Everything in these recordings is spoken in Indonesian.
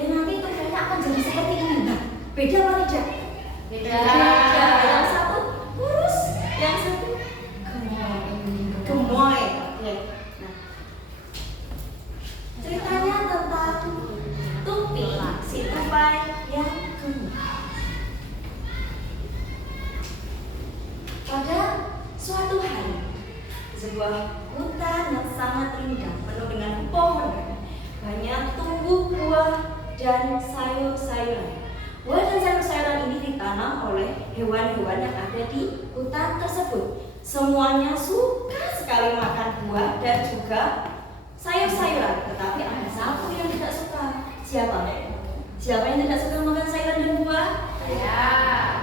ini nanti tubuhnya akan jadi seperti ini. Nah, beda apa tidak? Beda. Yang satu kurus, yang satu gemoy. Oke. Nah, ceritanya tentang Tupi, si tupai yang gemoy. Pada suatu hari, sebuah hutan yang sangat indah penuh dengan pohon, banyak tumbuh buah dan sayur-sayuran. Buah dan sayur-sayuran ini ditanam oleh hewan-hewan yang ada di hutan tersebut. Semuanya suka sekali makan buah dan juga sayur-sayuran, tetapi ada satu yang tidak suka. Siapa? Siapa yang tidak suka makan sayuran dan buah? Ya.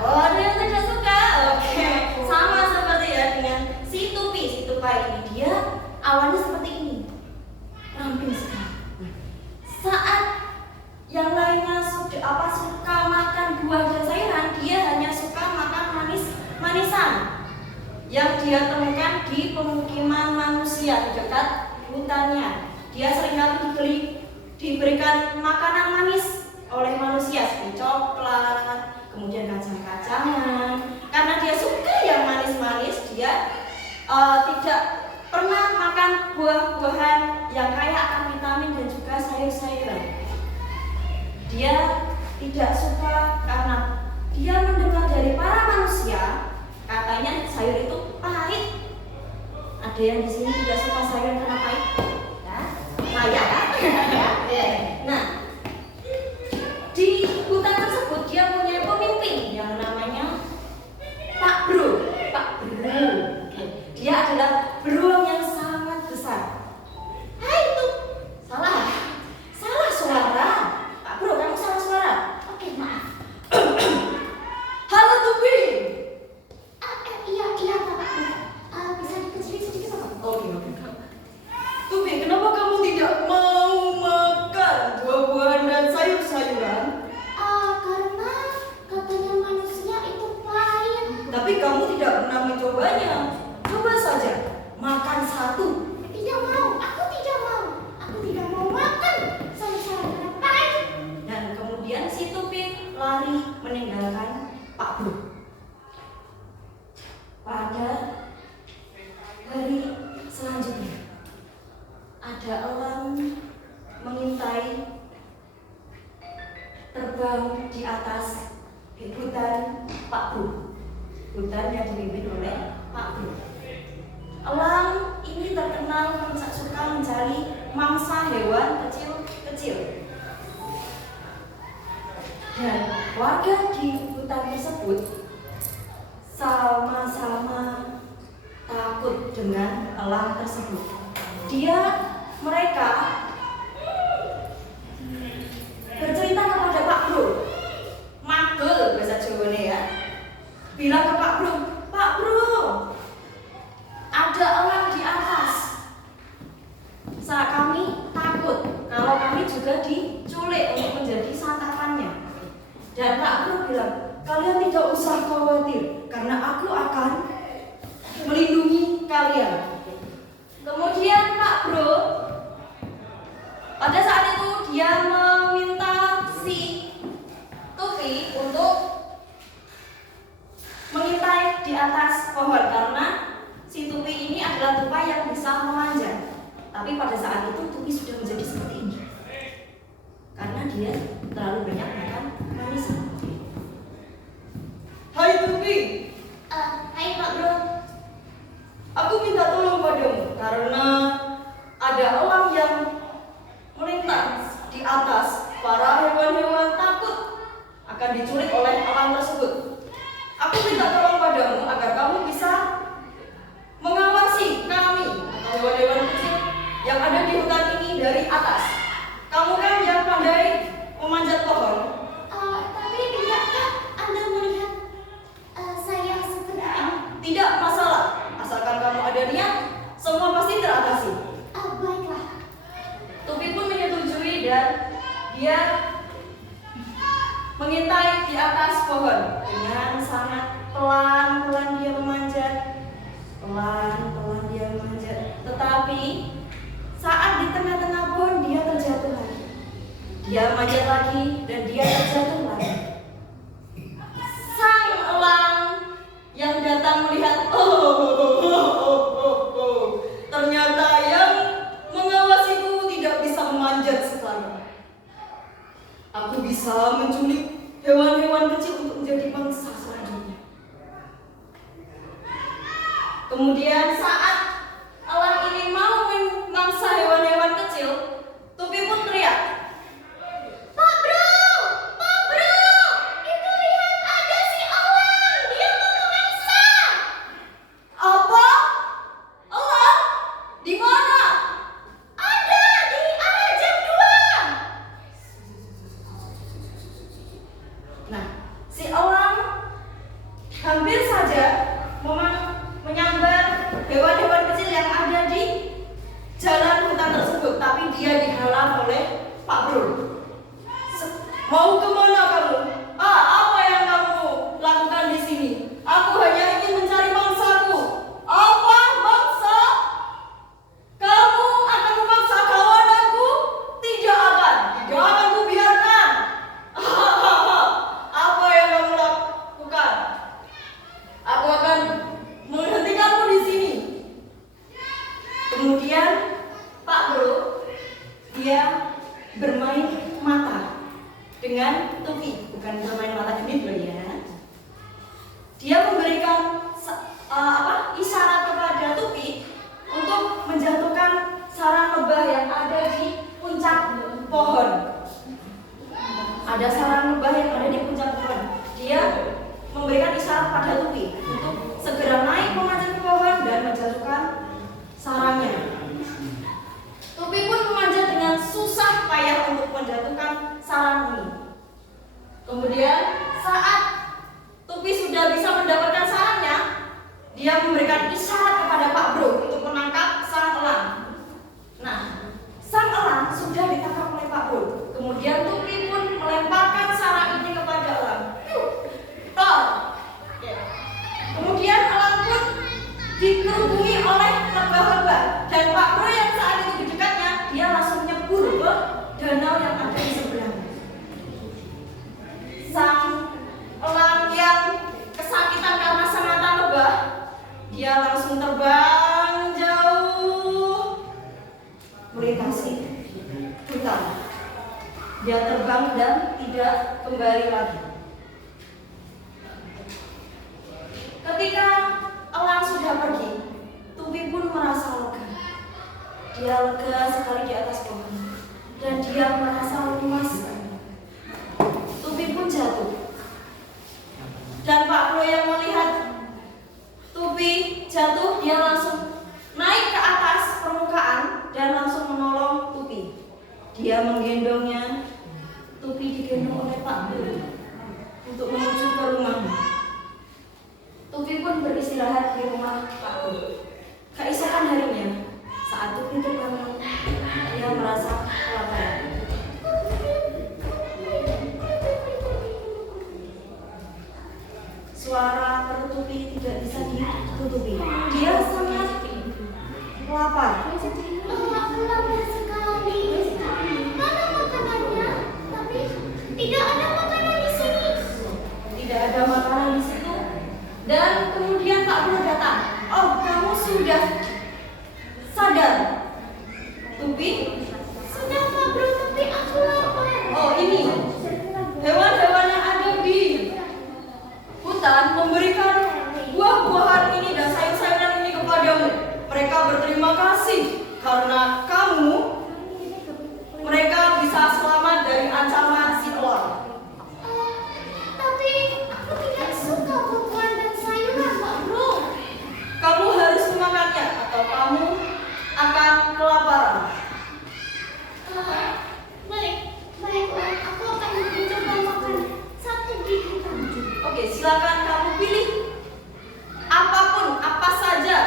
Oh, ada yang tidak suka. Oke. Sama seperti ya dengan si Tupi, si tupai ini. Dia awalnya seperti ini, ramping sekali. Saat yang lainnya suka makan buah dan sayuran, dia hanya suka makan manisan yang dia temukan di pemukiman manusia di dekat hutannya. Dia seringkali diberikan makanan manis oleh manusia seperti coklat, kemudian kacang-kacangan. Karena dia suka yang manis-manis, dia tidak pernah makan buah-buahan yang kaya akan vitamin dan juga sayur-sayuran. Dia tidak suka karena dia mendengar dari para manusia katanya sayur itu pahit. Ada yang di sini tidak suka sayur karena pahit? Ya, saya kan? Nah, di hutan tersebut dia punya pemimpin yang namanya Pak Bro. Dia adalah beruang yang sangat besar. Hai itu, salah suara. Pak Bro, kamu salah suara. Oke, maaf. Halo Tubi. Iya Pak. Bisa dikecilin sedikit Pak? Oke. Tubi, kenapa kamu tidak mau makan buah-buahan dan sayur-sayuran? Karena katanya manusia itu pahit. Tapi kamu tidak pernah mencobanya. Coba saja, makan satu. Tidak mau, aku tidak mau. Aku tidak mau makan sayur-sayuran karena pahit. Dan kemudian si Tupi lari meninggalkan Pak Bro. Pada hari selanjutnya, ada elang mengintai terbang di atas hutan Pak Bro. Hutan yang dipimpin oleh Pak Bro. Elang ini terkenal suka mencari mangsa hewan kecil-kecil. Dan warga di hutan tersebut sama-sama takut dengan elang tersebut. Mereka bercerita kepada Pak Bro, magel bahasa Jawanya ya. Bilang ke Pak Bro, Pak Bro, ada elang di atas. Saat kami takut kalau kami juga diculik untuk menjadi santapannya. Dan Pak Bro bilang, kalian tidak usah khawatir karena aku akan melindungi kalian. Kemudian Pak Bro pada saat itu dia meminta si Tupi untuk mengintai di atas pohon karena si Tupi ini adalah tupai yang bisa memanjat. Tapi pada saat itu Tupi sudah menjadi seperti ini karena dia terlalu banyak makan manisan. Hai Tupi. Hai Pak Bro. Aku minta tolong padamu karena ada elang yang melintas di atas. Para hewan-hewan takut akan diculik oleh elang tersebut. Aku minta tolong padamu agar kamu bisa mengawasi kami atau hewan-hewan kecil yang ada di hutan ini dari atas. Kamu kan yang pandai memanjat pohon. Tapi tidakkah Anda melihat saya seperti ini? Tidak masalah, asalkan kamu ada niat, semua pasti teratasi. Baiklah. Tupi pun menyetujui dan dia mengintai di atas pohon. Dengan sangat pelan-pelan dia memanjat. Pelan-pelan dia memanjat. Tetapi saat di tengah-tengah pohon dia terjatuh lagi. Dia manjat lagi dan dia terjatuh lagi. Sang elang yang datang melihat, ternyata yang mengawasiku tidak bisa memanjat sekarang. Aku bisa menculik hewan-hewan kecil untuk menjadi mangsa selanjutnya. Kemudian saat elang ini mau memangsa hewan-hewan kecil, Tupi pun teriak, Pak Bro, itu lihat ada si elang, dia mau memangsa. "Apa? Elang? Di mana?" Ada di arah jam 2. Nah, si elang hampir saja menyambar hewan-hewan kecil yang ada di jalan hutan tersebut, tapi dia dihalang oleh Pak Bro. "Mau kemana kamu? Apa yang kamu lakukan di sini? Aku hanya ingin mencari mangsaku." "Apa mangsa? Kamu akan memaksa kawan aku?" Tidak akan kubiarkan." "Apa yang kamu lakukan? Aku akan menghentikanmu di sini." Kemudian Pak Bro, dia bermain mata dengan Tupi, bukan bermain mata genit loh ya. Dia memberikan isyarat kepada Tupi untuk menjatuhkan sarang lebah yang ada di puncak pohon. Ada sarang lebah yang ada di puncak pohon. Dia memberikan isyarat pada Tupi untuk segera naik memanjat ke pohon dan menjatuhkan sarangnya. Tupi pun memanjat dengan susah payah untuk menjatuhkan sarang ini. Kemudian saat Tupi sudah bisa mendapatkan sarangnya, dia memberikan isyarat kepada Pak Bro untuk menangkap sang elang. Nah, sang elang sudah ditangkap oleh Pak Bro. Kemudian Tupi pun melemparkan sarang ini kepada elang. Tor. Kemudian elang pun dikerubungi oleh lebah-lebah, dan Pak Bro yang saat itu di dekatnya, dia langsung nyebur ke danau yang ada di seberang. Sang elang yang kesakitan karena sengatan lebah, dia langsung terbang jauh melintasi hutan. Dia terbang dan tidak kembali lagi. Ketika elang sudah pergi, Tupi pun merasa lega. Dia lega sekali di atas pohon, dan dia merasa lemas. Tupi pun jatuh. Dan Pak Bro yang melihat Tupi jatuh, dia langsung naik ke atas permukaan dan langsung menolong Tupi. Dia menggendongnya. Tupi digendong oleh Pak Bro untuk menuju ke rumahnya. Tupi pun beristirahat di rumah Pak Bro. Keesokan harinya, saat Tupi terbangun, dia merasa kelaparan. Suara perut Tupi tidak bisa ditutupi. Dia sangat lapar. Aku lapar sekali. Mana makanannya? Tapi tidak ada makanan di sini. Tidak ada makanan di situ. Dan kemudian Pak Bro datang. "Oh, kamu sudah sadar, Tupi?" Sudah Pak Bro, tapi aku lapar. "Oh, ini hewan-hewan yang ada di hutan memberikan buah-buahan ini dan sayur-sayuran ini kepadamu. Mereka berterima kasih karena mereka bisa selamat dari ancaman si elang." Tapi aku tidak suka buah-buahan dan sayuran, Pak Bro. "Kamu harus memakannya atau kamu akan kelaparan." Baiklah, aku akan mencoba makan satu gigitan. Oke, silakan kamu pilih apapun, apa saja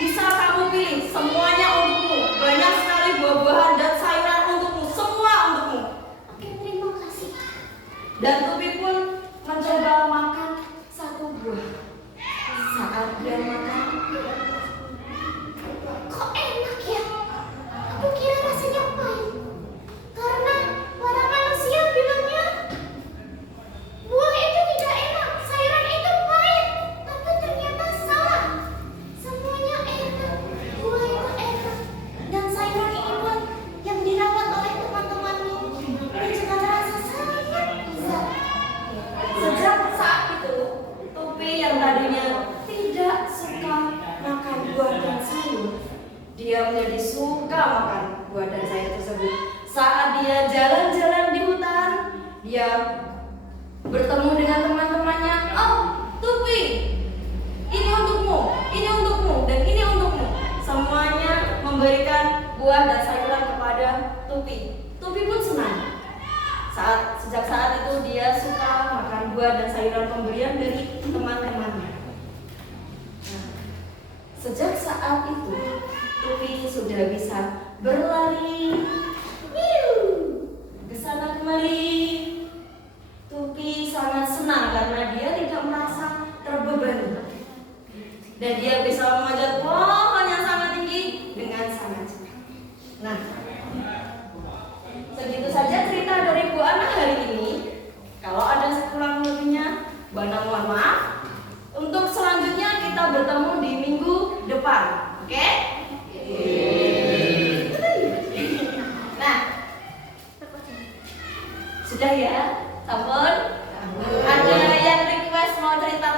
bisa kamu pilih. Semuanya untukmu. Banyak sekali buah-buahan dan sayuran untukmu. Semua untukmu. Oke, terima kasih. Dan Tupi pun mencoba makan satu buah. Saat dia makan, Kok enak ya? Aku kira rasanya pahit. Karena para manusia dia bertemu dengan teman-temannya. Oh, Tupi, ini untukmu, dan ini untukmu. Semuanya memberikan buah dan sayuran kepada Tupi. Tupi pun senang. Sejak saat itu dia suka makan buah dan sayuran pemberian dari teman-temannya. Nah, sejak saat itu Tupi sudah bisa berlari ke sana kemari. Tupi sangat senang karena dia tidak merasa terbebani dan dia bisa memanjat pohon yang sangat tinggi dengan sangat cepat. Nah, segitu saja cerita dari Bu Ana hari ini. Kalau ada kurang lebihnya, Bu Ana mohon maaf. Untuk selanjutnya kita bertemu di minggu depan, oke? Nah, sudah ya, sampun. Ada yang request mau cerita